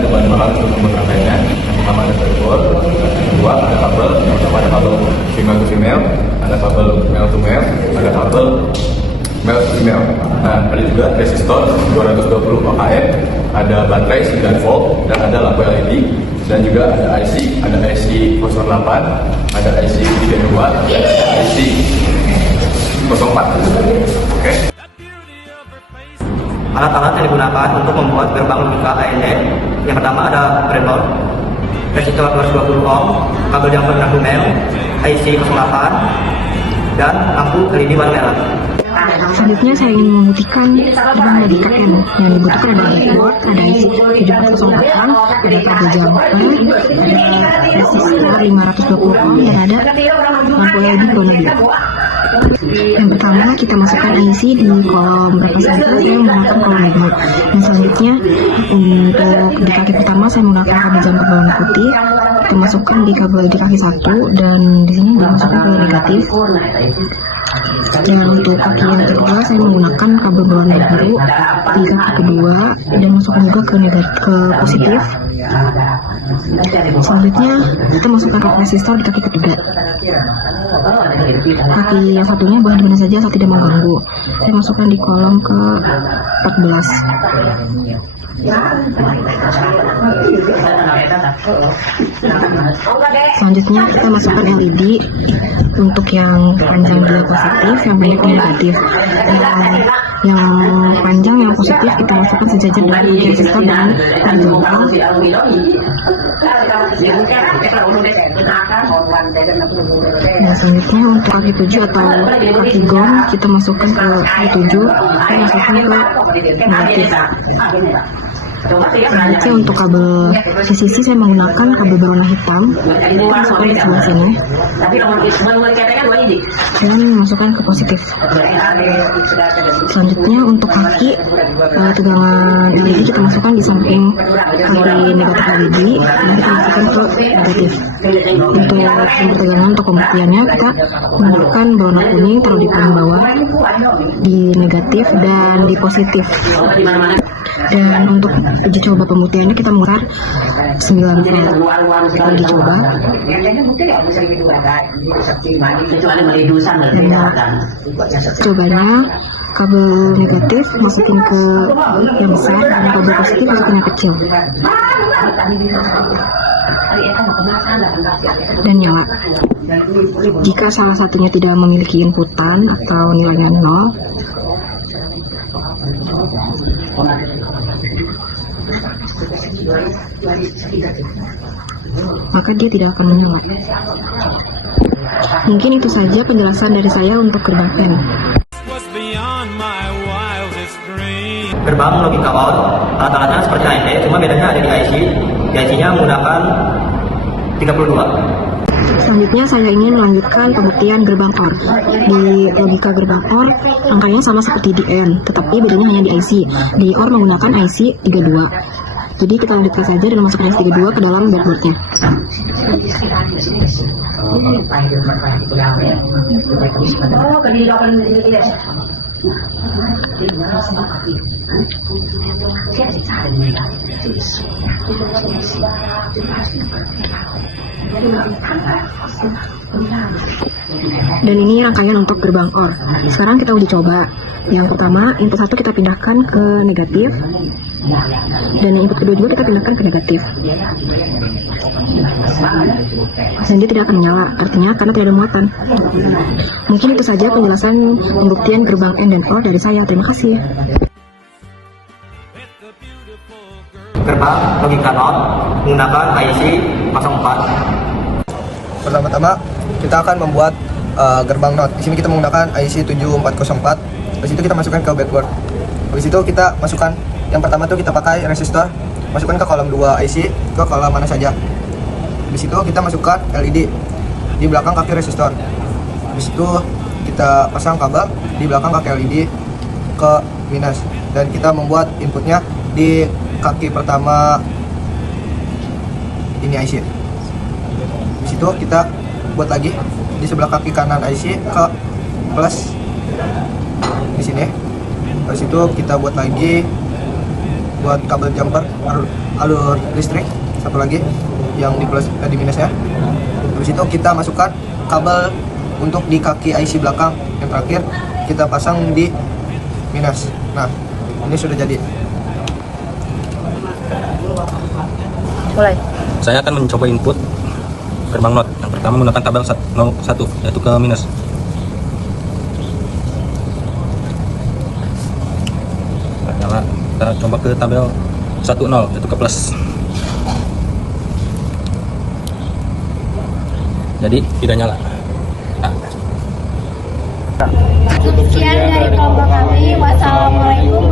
ada bahan-bahan untuk membuat rangkaiannya. Yang pertama ada breadboard, yang kedua ada kabel. Yang pertama ada kabel female to female, ada kabel male to male, ada kabel male to female. Nah, ada juga resistor 220 ohm, ada baterai 9 volt, dan ada lampu LED. Dan juga ada IC 08, ada IC 32, dan ada IC 04. Oke. Alat-alat yang digunakan untuk membuat gerbang logika AND, yang pertama ada breadboard, resistor 220 ohm, kabel jumper dan dumel, IC 08, dan lampu LED warna merah. Selanjutnya saya ingin membuktikan gerbang logika N. Yang dibutuhkan ada breadboard, ada IC 7408, ada kabel jumper, ada resistor 520 ohm, dan ada lampu LED warna biru. Yang pertama kita masukkan IC di kolom representatif, saya menggunakan kolom breadboard. Yang selanjutnya untuk di kaki pertama saya menggunakan kabel jumper berwarna putih, kita masukkan di kabel di kaki 1 dan di sini dimasukkan ke negatif. Dan untuk kaki yang kedua saya menggunakan kabel berwarna biru di kaki kedua dan masukkan juga ke positif. Selanjutnya kita masukkan resistor di kaki ketiga. Kaki yang satunya boleh dimana saja asal tidak mengganggu. Saya masukkan di kolom ke 14. Selanjutnya kita masukkan LED untuk yang panjang dia positif, yang pendek dia negatif. Yang panjang yang positif kita masukkan sejajar dengan resistor dan jangkau. Nah, selanjutnya untuk kaki 7 atau kaki gong kita masukkan ke kaki 7, kita masukkan ke negatif. Selanjutnya untuk kabel CCC saya menggunakan kabel berwarna hitam, kita masukkan di sebelah sini dan masukkan ke positif. Selanjutnya untuk kaki tegangan LED kita masukkan di samping kaki negatif LED dan kita masukkan ke negatif. Untuk sumber tegangan untuk pembuktiannya kita menggunakan berwarna kuning, taruh di paling bawah di negatif dan di positif. Dan untuk uji coba pembuktiannya kita menggunakan 9 volt. Kita uji coba. Cobanya kabel negatif masukin ke yang besar dan kabel positif masukin yang kecil. Dan nyala. Jika salah satunya tidak memiliki inputan atau nilainya 0, maka dia tidak akan menyala. Mungkin itu saja penjelasan dari saya untuk gerbang N. Gerbang logika out, alat-alatnya seperti AND, cuma bedanya ada di IC. Di IC-nya menggunakan 32. Selanjutnya saya ingin melanjutkan pembuktian gerbang OR. Di logika gerbang OR, angkanya sama seperti di N, tetapi bedanya hanya di IC. Di OR menggunakan IC 32. Jadi kita lanjutkan saja dan masukkan IC 32 ke dalam breadboard-nya. Dan ini rangkaian untuk gerbang OR. Sekarang kita uji coba. Yang pertama, input 1 kita pindahkan ke negatif, dan input kedua juga kita pindahkan ke negatif. Dan dia tidak akan menyala, artinya karena tidak ada muatan. Mungkin itu saja penjelasan pembuktian gerbang N dan OR dari saya. Terima kasih. Gerbang logika NOT menggunakan IC 04. Pertama-tama kita akan membuat gerbang NOT. Di sini kita menggunakan IC 7404. Habis itu kita masukkan ke breadboard. Habis itu kita masukkan, yang pertama tuh kita pakai resistor, masukkan ke kolom 2 IC, ke kolom mana saja. Habis itu kita masukkan LED di belakang kaki resistor. Habis itu kita pasang kabel di belakang kaki LED ke minus, dan kita membuat inputnya di kaki pertama ini IC. Habis itu kita buat lagi di sebelah kaki kanan IC ke plus di sini. Habis itu kita buat lagi buat kabel jumper alur listrik, satu lagi yang di plus di minusnya. Habis itu kita masukkan kabel untuk di kaki IC belakang yang terakhir kita pasang di minus. Nah, ini sudah jadi. Mulai. Saya akan mencoba input gerbang NOT. Yang pertama menggunakan tabel 01 yaitu ke minus. Nyala. Kita coba ke tabel 10 yaitu ke plus. Jadi tidak nyala. Sekian dari kelompok kami. Wassalamualaikum